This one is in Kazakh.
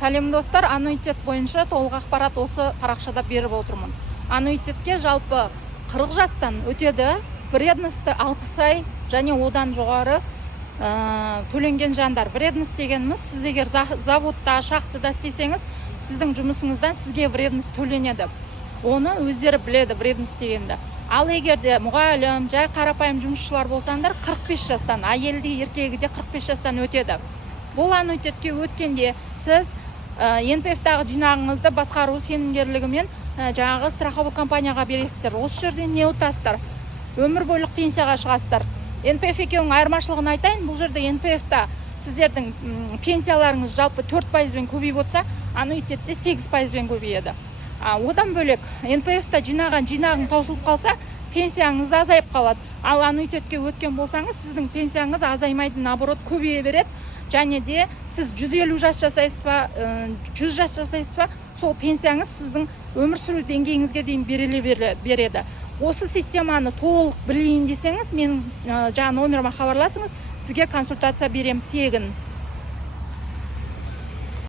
Сәлем достар, аннуитет бойынша толық ақпарат осы парақшада беріп отырмын. Аннуитетке жалпы 40 жастан өтеді, вредності 60 ай және одан жоғары төленген жандар. Вредность дегеніміз, сіз егер заводта, шахтада істесеңіз, сіздің жұмысыңыздан сізге вредность төленеді. Оны өздері біледі, вредность дегенді. Ал егерде мұғалім, жай қарапайым жұмысшылар болсаңдар, 45 жастан, әйелде, еркегі де 45 жастан өтеді. Бұл аннуитетке өткенде сіз НПФ-тағы жинағыңызды басқару сенімгерлігімен жаңағы страховой компанияға бересіздер. Осы жерде не ұтасыздар? Өмір бойлық пенсияға шығасыздар. НПФ екеуінің айырмашылығын айтайын. Бұл жерде НПФ-та сіздердің пенсияларыңыз жалпы 4%-бен көбейіп отса, аннуитетте 8%-бен көбейеді. Одан бөлек НПФ-та жинағың таусылып қалса, пенсияңыз азайып қалады. Ал аннуитетке өткен болсаңыз, сіздің пенсияңыз азаймайды, наоборот көбейе береді. Және де сіз 150 жас жасайсыз ба, 100 жас жасайсыз ба, сол пенсияңыз сіздің өмір сүру деңгейіңізге дейін береді. Осы системаны толық білейін десеңіз, мен жаңа номеріме хабарласыңыз, сізге консультация берем тегін.